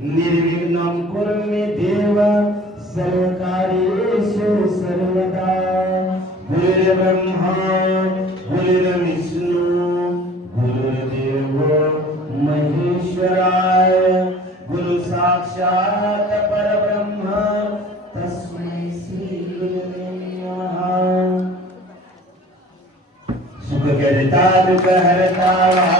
निर्विघ्नं कुरु देव सर्वकार्येषु सर्वदा। गुरुर्ब्रह्मा, गुरुर्विष्णु, गुरुर्देवो महेश्वराय। गुरु साक्षात् परब्रह्म, तस्मै श्री गुरुवे नमः। सुख करता दुख हरता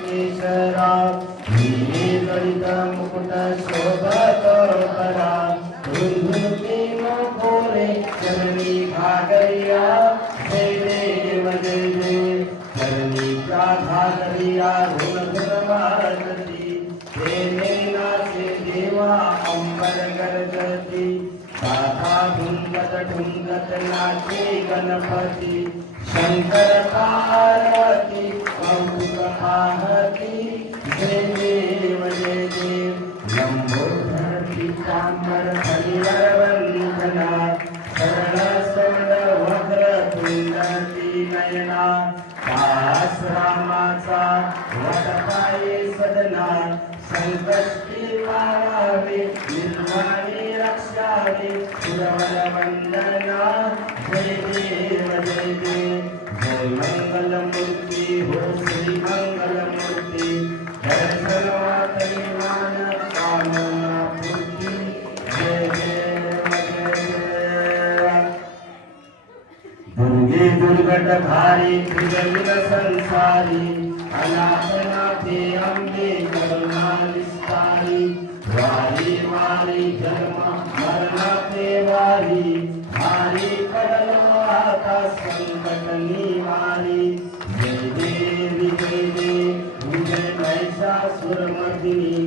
केशरा हिरे गळित मुकुट शोभत करा धुंधुकी मोकोरे चरणी घागरिया जय देव जय देव चरणीच्या घागरिया ऋण गुणमानती देवे नाचे देवा अंबर गरजती। साधा ढुंगत ढुंगत नाचे गणपती। शंकर पार्वती कौतुक आहती जय देव जय देव. लंबोदर पीतांबर हरिवर वंदना सरळ सोड वक्र तुंडती नयना. पास रामाचा वटपाये सदना. संकष्टी पावावे निर्वाणी रक्षावे. जय देव जय देव हो श्री मंगल मूर्ती जय दुर्गे दुर्गट भारी संसारी अनाथनाथे अंबे करुणा वारी जन्म भारी पडलो आता संकट निवारी जय देवी जय देव विजय महिषासुरमर्दिनी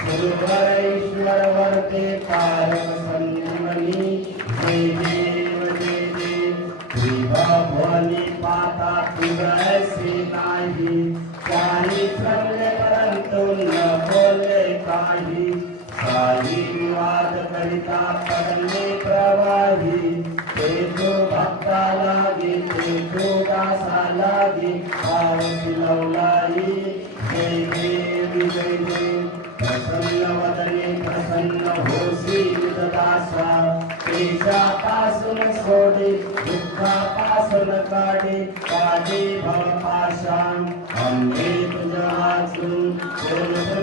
सुरवरेश्वर वर्ते कारक संजीवनी जय देव जय देव भवानी पाता तुझ से नाही काही ठरले परंतु न बोले काही। विवाद करिता पडले प्रवाही ते जो भक्ता लागे ते जो दासा लागे पावती सिलवलाई जय देवी जय देव. प्रसन्न वदने प्रसन्न होसी दासा पेशापासून सोडे दुःखापासून काढे काढे भवपाशान आम्ही तुझ्या वाचून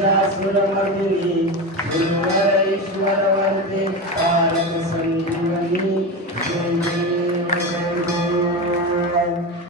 महिषासुरमर्दिनी गुरुवर ईश्वर वंदे कारक संजीवनी जय जय